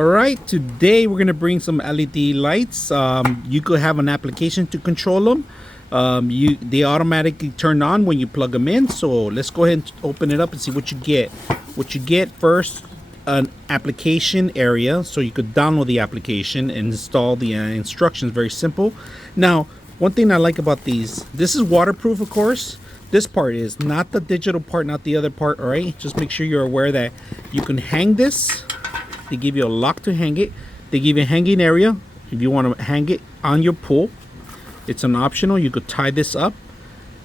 All right, today we're gonna bring some LED lights. You could have an application to control them. They automatically turn on when you plug them in. So let's go ahead and open it up and see what you get. What you get first, an application area, so you could download the application and install the instructions. Very simple. Now, one thing I like about these, this is waterproof, of course. This part is not the digital part, not the other part. All right, just make sure you're aware that you can hang this. They give you a lock to hang it. They give you a hanging area if you want to hang it on your pool. It's an optional. You could tie this up.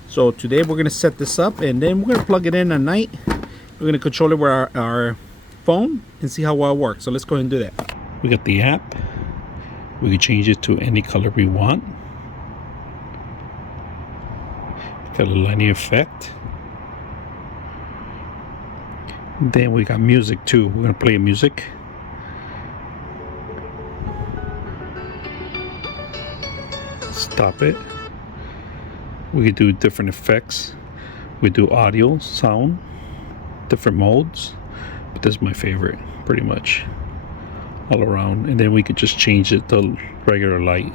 So today we're going to set this up, and then we're going to plug it in at night. We're going to control it with our phone and see how well it works. So let's go ahead and do that. We got the app. We can change it to any color we want. Got a lighting effect. Then we got music too. We're going to play music. Stop it. We could do different effects. We do audio, sound, different modes, but this is my favorite pretty much all around. And then we could just change it to regular light.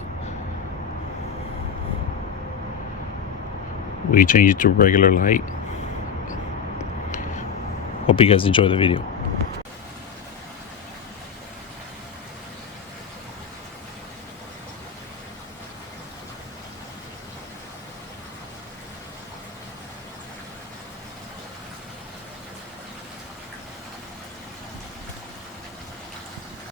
We change it to regular light. Hope you guys enjoy the video.